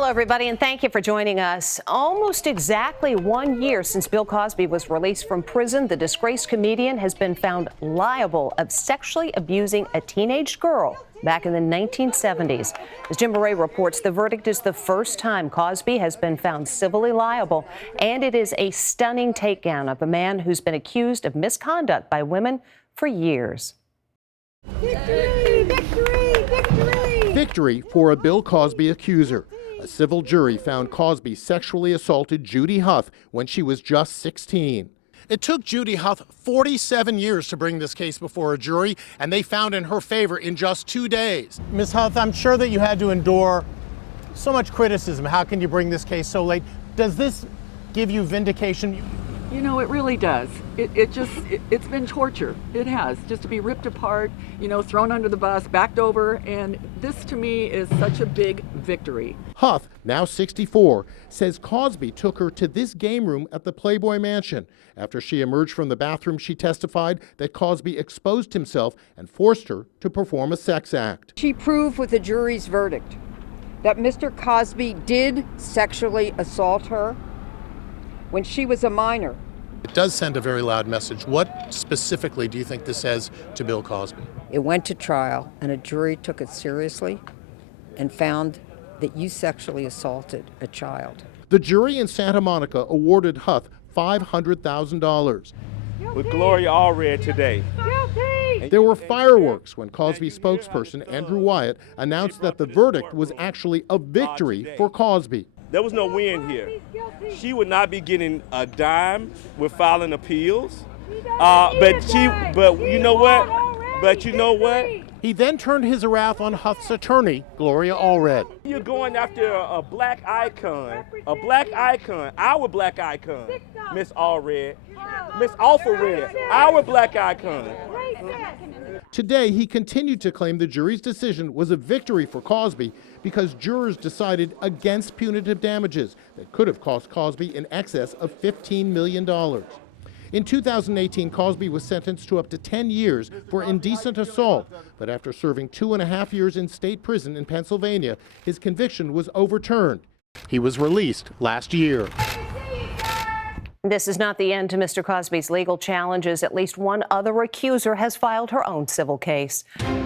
Hello, everybody, and thank you for joining us. Almost exactly 1 year since Bill Cosby was released from prison, the disgraced comedian has been found liable of sexually abusing a teenage girl back in the 1970s. As Jim Murray reports, the verdict is the first time Cosby has been found civilly liable, and it is a stunning takedown of a man who's been accused of misconduct by women for years. Victory! Victory! Victory! Victory for a Bill Cosby accuser. A civil jury found Cosby sexually assaulted Judy Huth when she was just 16. It took Judy Huth 47 years to bring this case before a jury, and they found in her favor in just 2 days. Ms. Huth, I'm sure that you had to endure so much criticism. How can you bring this case so late? Does this give you vindication? You know, it really does. It's been torture. It has, just to be ripped apart, you know, thrown under the bus, backed over, and this to me is such a big victory. Huth, now 64, says Cosby took her to this game room at the Playboy Mansion. After she emerged from the bathroom, she testified that Cosby exposed himself and forced her to perform a sex act. She proved with the jury's verdict that Mr. Cosby did sexually assault her when she was a minor. It does send a very loud message. What specifically do you think this says to Bill Cosby? It went to trial, and a jury took it seriously and found that you sexually assaulted a child. The jury in Santa Monica awarded Huth $500,000. With Gloria Allred today. There were fireworks when Cosby spokesperson Andrew Wyatt announced that the verdict was actually a victory for Cosby. There was no win here. She would not be getting a dime with filing appeals. But you know what? He then turned his wrath on Huth's attorney, Gloria Allred. You're going after a black icon, our black icon, Miss Allred, Miss Alpha Red, our black icon. Today, he continued to claim the jury's decision was a victory for Cosby because jurors decided against punitive damages that could have cost Cosby in excess of $15 million. In 2018, Cosby was sentenced to up to 10 years for indecent assault, but after serving 2.5 years in state prison in Pennsylvania, his conviction was overturned. He was released last year. This is not the end to Mr. Cosby's legal challenges. At least one other accuser has filed her own civil case.